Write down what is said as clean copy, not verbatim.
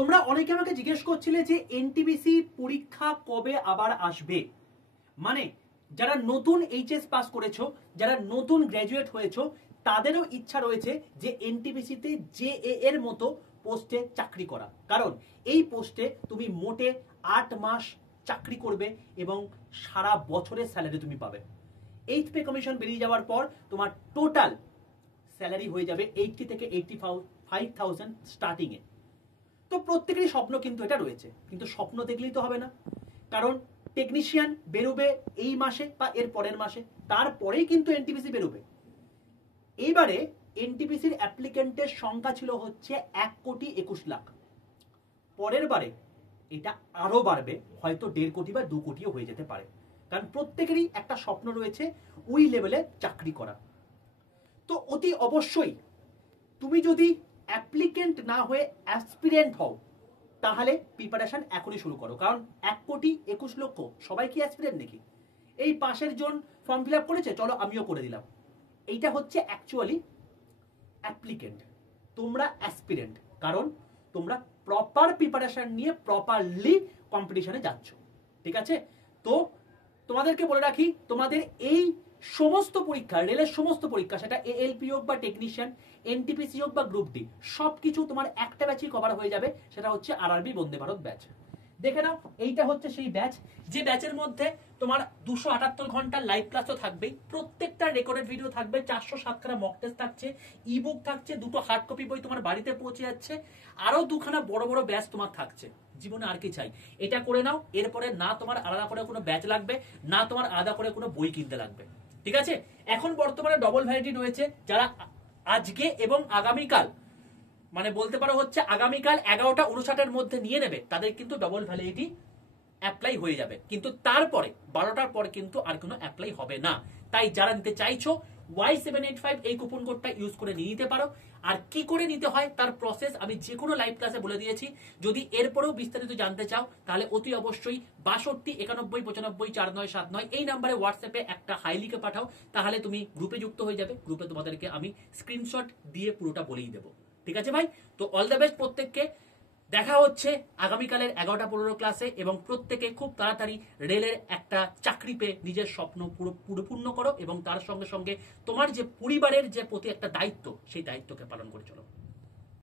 তোমরা অনেকে আমাকে জিজ্ঞেস করছিলে যে এনটিপিসি পরীক্ষা কবে আবার আসবে। মানে যারা নতুন এইচএস পাস করেছো, যারা নতুন গ্র্যাজুয়েট হয়েছো, তাদেরও ইচ্ছা রয়েছে যে এনটিপিসিতে জেএ এর মতো পোস্টে চাকরি করা। কারণ এই পোস্টে তুমি মোটে 8 মাস চাকরি করবে এবং সারা বছরের স্যালারি তুমি পাবে। 8th পে কমিশন বেরিয়ে যাওয়ার পর তোমার টোটাল স্যালারি হয়ে যাবে 80 থেকে 85,000 স্টার্টিং এ। তো প্রত্যেকেরই স্বপ্ন কিন্তু এটা রয়েছে, কিন্তু স্বপ্ন দেখলেই তো হবে না, কারণ টেকনিশিয়ান বেরোবে এই মাসে বা এর পরের মাসে, তারপরেই কিন্তু এনটিপিসি বেরোবে। এইবারে এনটিপিসির অ্যাপ্লিকেন্টের সংখ্যা ছিল হচ্ছে 1,21,00,000। পরের বারে এটা আরো বাড়বে, হয়তো 1.5 কোটি বা 2 কোটিও হয়ে যেতে পারে, কারণ প্রত্যেকেরই একটা স্বপ্ন রয়েছে ওই লেভেলে চাকরি করা। তো অতি অবশ্যই তুমি যদি অ্যাপ্লিকেন্ট না হয়ে অ্যাসপিরেন্ট হও, তাহলে প্রিপারেশন এখনই শুরু করো। কারণ 1,21,00,000 সবাই কি অ্যাসপিরেন্ট নাকি? এই পাশের জন ফর্ম ফিল আপ করেছে, চলো আমিও করে দিলাম। এইটা হচ্ছে অ্যাকচুয়ালি অ্যাপ্লিকেন্ট, তোমরা অ্যাসপিরেন্ট, কারণ তোমরা প্রপার প্রিপারেশন নিয়ে প্রপারলি কম্পিটিশনে যাচ্ছ। ঠিক আছে? তো তোমাদেরকে বলে রাখি, তোমাদের এই সমস্ত পরীক্ষা, রেলের সমস্ত পরীক্ষা, সেটা এএলপি হোক বা টেকনিশিয়ান, এনটিপিসি হোক বা গ্রুপ ডি, সবকিছু তোমার একটা ব্যাচই কভার হয়ে যাবে। সেটা হচ্ছে আরআরবি বন্দে ভারত ব্যাচ। দেখে নাও, এইটা হচ্ছে সেই ব্যাচ, যে ব্যাচের মধ্যে তোমার 278 ঘন্টার লাইভ ক্লাস তো থাকবেই, প্রত্যেকটা রেকর্ডেড ভিডিও থাকবে, 407খানা মক টেস্ট থাকছে, ইবুক থাকছে, 2টো হার্ড কপি বই তোমার বাড়িতে পৌঁছে যাচ্ছে, আরো 2খানা বড় বড় ব্যাচ তোমার থাকছে। জীবনে আর কি চাই? এটা করে নাও, এরপরে না তোমার আলাদা করে কোনো ব্যাচ লাগবে, না তোমার আলাদা করে কোনো বই কিনতে লাগবে। ঠিক আছে? এখন বর্তমানে ডবল ভ্যালিডিটি রয়েছে, যারা আজকে এবং আগামীকাল, মানে বলতে পারো হচ্ছে আগামীকাল 11:59 মধ্যে নিয়ে নেবে, তাদের কিন্তু ডবল ভ্যালিডিটি অ্যাপ্লাই হয়ে যাবে। কিন্তু তারপরে 12টার পর কিন্তু আর কোনো অ্যাপ্লাই হবে না। তাই যারা নিতে চাইছো Y785 এই কুপন কোডটা ইউজ করে নিয়ে নিতে পারো। আর কি করে নিতে হয় তার প্রসেস আমি যে কোনো লাইভ ক্লাসে বলে দিয়েছি। যদি এরপরেও বিস্তারিত জানতে চাও, তাহলে অতি অবশ্যই 62 91 95 4979 এই নাম্বারে হোয়াটসঅ্যাপে একটা হাই লিখে পাঠাও, তাহলে তুমি গ্রুপে যুক্ত হয়ে যাবে। গ্রুপে তোমাদেরকে আমি স্ক্রিনশট দিয়ে পুরোটা বলেই দেবো। ঠিক আছে ভাই? তো অল দ্য বেস্ট প্রত্যেককে। দেখা হচ্ছে আগামীকালের 11:15 ক্লাসে, এবং প্রত্যেকে খুব তাড়াতাড়ি রেলের একটা চাকরি পেয়ে নিজের স্বপ্ন পুরো পূর্ণ করো, এবং তার সঙ্গে সঙ্গে তোমার যে পরিবারের যে প্রতি একটা দায়িত্ব, সেই দায়িত্বকে পালন করে চলো।